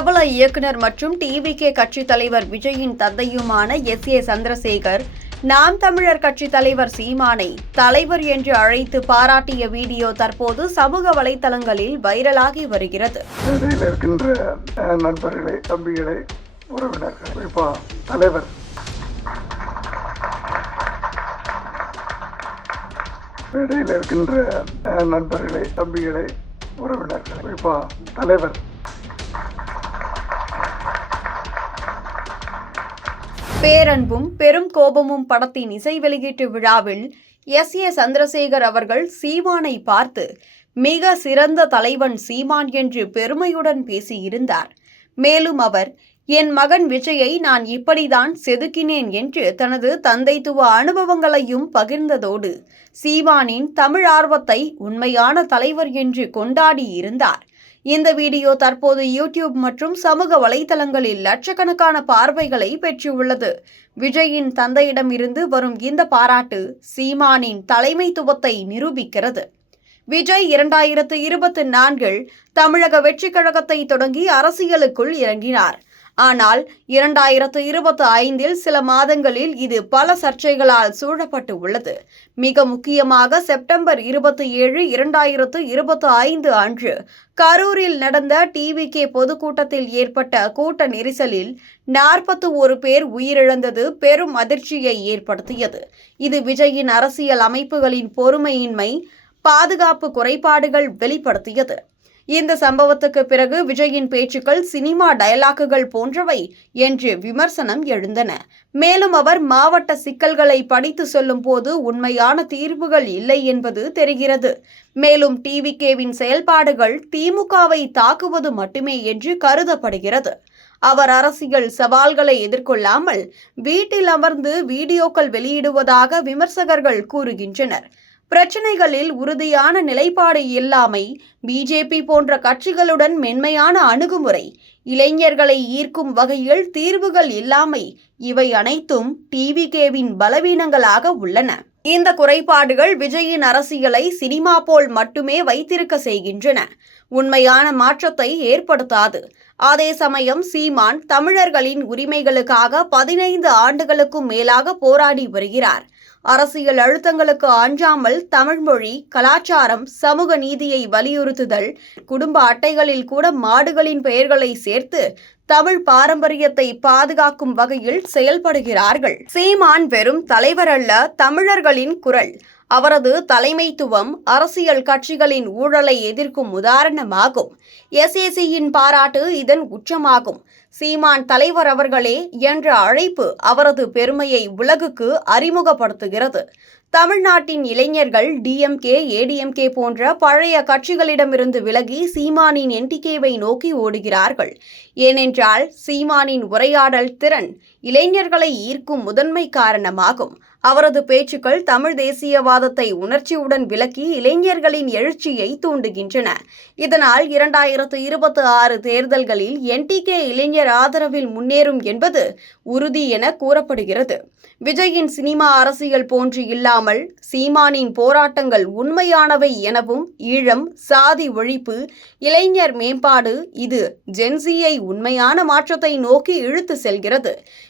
பிரபல இயக்குனர் மற்றும் டிவிகே கட்சி தலைவர் விஜயின் தந்தையுமான எஸ். சந்திரசேகர் நாம் தமிழர் கட்சி தலைவர் சீமானை தலைவர் என்று அழைத்து பாராட்டிய வீடியோ தற்போது சமூக வலைதளங்களில் வைரலாகி வருகிறது. நண்பர்களே, தம்பிகளே, உறவினர்கள், இப்போ தலைவர் இடையில் இருக்கின்ற நண்பர்களே, தம்பிகளே, உறவினர்கள், இப்போ தலைவர் பேரன்பும் பெரும் கோபமும் படத்தின் இசை வெளியீட்டு விழாவில் எஸ். சந்திரசேகர் அவர்கள் சீமானை பார்த்து மிக சிறந்த தலைவன் சீமான் என்று பெருமையுடன் பேசியிருந்தார். மேலும் அவர் என் மகன் விஜயை நான் இப்படிதான் செதுக்கினேன் என்று தனது தந்தைத்துவ அனுபவங்களையும் பகிர்ந்ததோடு சீமானின் தமிழ் ஆர்வத்தை உண்மையான தலைவர் என்று கொண்டாடியிருந்தார். இந்த வீடியோ தற்போது யூடியூப் மற்றும் சமூக வலைதளங்களில் லட்சக்கணக்கான பார்வைகளை பெற்றுள்ளது. விஜயின் தந்தையிடமிருந்து வரும் இந்த பாராட்டு சீமானின் தலைமைத்துவத்தை நிரூபிக்கிறது. விஜய் 2024 தமிழக வெற்றிக் கழகத்தை தொடங்கி அரசியலுக்குள் இறங்கினார். ஆனால் 2025 சில மாதங்களில் இது பல சர்ச்சைகளால் சூழப்பட்டு உள்ளது. மிக முக்கியமாக செப்டம்பர் 27, 2025 அன்று கரூரில் நடந்த டிவிகே பொதுக்கூட்டத்தில் ஏற்பட்ட கூட்ட நெரிசலில் 41 பேர் உயிரிழந்தது பெரும் அதிர்ச்சியை ஏற்படுத்தியது. இது விஜயின் அரசியல் அமைப்புகளின் பொறுமையின்மை, பாதுகாப்பு குறைபாடுகள் வெளிப்படுத்தியது. இந்த சம்பவத்துக்கு பிறகு விஜயின் பேச்சுக்கள் சினிமா டயலாக்குகள் போன்றவை என்று விமர்சனம் எழுந்தன. மேலும் அவர் மாவட்ட சிக்கல்களை படித்து சொல்லும் போது உண்மையான தீர்வுகள் இல்லை என்பது தெரிகிறது. மேலும் டிவிகேவின் செயல்பாடுகள் திமுகவை தாக்குவது மட்டுமே என்று கருதப்படுகிறது. அவர் அரசியல் சவால்களை எதிர்கொள்ளாமல் வீட்டில் அமர்ந்து வீடியோக்கள் வெளியிடுவதாக விமர்சகர்கள் கூறுகின்றனர். பிரச்சனைகளில் உறுதியான நிலைப்பாடு இல்லாமை, பிஜேபி போன்ற கட்சிகளுடன் மென்மையான அணுகுமுறை, இளைஞர்களை ஈர்க்கும் வகையில் தீர்வுகள் இல்லாமை, இவை அனைத்தும் டிவிகேவின் பலவீனங்களாக உள்ளன. இந்த குறைபாடுகள் விஜயின் அரசியலை சினிமா போல் மட்டுமே வைத்திருக்க செய்கின்றன. உண்மையான மாற்றத்தை ஏற்படுத்தாது. அதே சமயம் சீமான் தமிழர்களின் உரிமைகளுக்காக 15 ஆண்டுகளுக்கும் மேலாக போராடி வருகிறார். அரசியல் அழுத்தங்களுக்கு அஞ்சாமல் தமிழ்மொழி, கலாச்சாரம், சமூக நீதியை வலியுறுத்துதல், குடும்ப அட்டைகளில் கூட மாடுகளின் பெயர்களை சேர்த்து தமிழ் பாரம்பரியத்தை பாதுகாக்கும் வகையில் செயல்படுகிறார்கள். சீமான் வெறும் தலைவர் அல்ல, தமிழர்களின் குரல். அவரது தலைமைத்துவம் அரசியல் கட்சிகளின் ஊழலை எதிர்க்கும் உதாரணமாகும். எஸ்ஏசியின் பாராட்டு இதன் உச்சமாகும். சீமான் தலைவர் அவர்களே என்ற அழைப்பு அவரது பெருமையை உலகுக்கு அறிமுகப்படுத்துகிறது. தமிழ்நாட்டின் இளைஞர்கள் டிஎம்கே, ஏடிஎம்கே போன்ற பழைய கட்சிகளிடமிருந்து விலகி சீமானின் என்டிகேவை நோக்கி ஓடுகிறார்கள். ஏனென்றால் சீமானின் உரையாடல் திறன் இளைஞர்களை ஈர்க்கும் முதன்மை காரணமாகும். அவரது பேச்சுக்கள் தமிழ் தேசியவாதத்தை உணர்ச்சியுடன் விளக்கி இளைஞர்களின் எழுச்சியை தூண்டுகின்றன. இதனால் 2026 தேர்தல்களில் என்டிகே இளைஞர் ஆதரவில் முன்னேறும் என்பது உறுதி என கூறப்படுகிறது. விஜயின் சினிமா அரசியல் போன்று இல்லாமல் சீமானின் போராட்டங்கள் உண்மையானவை எனவும், ஈழம், சாதி ஒழிப்பு, இளைஞர் மேம்பாடு, இது ஜென்சியை உண்மையான மாற்றத்தை நோக்கி இழுத்து செல்கிறது.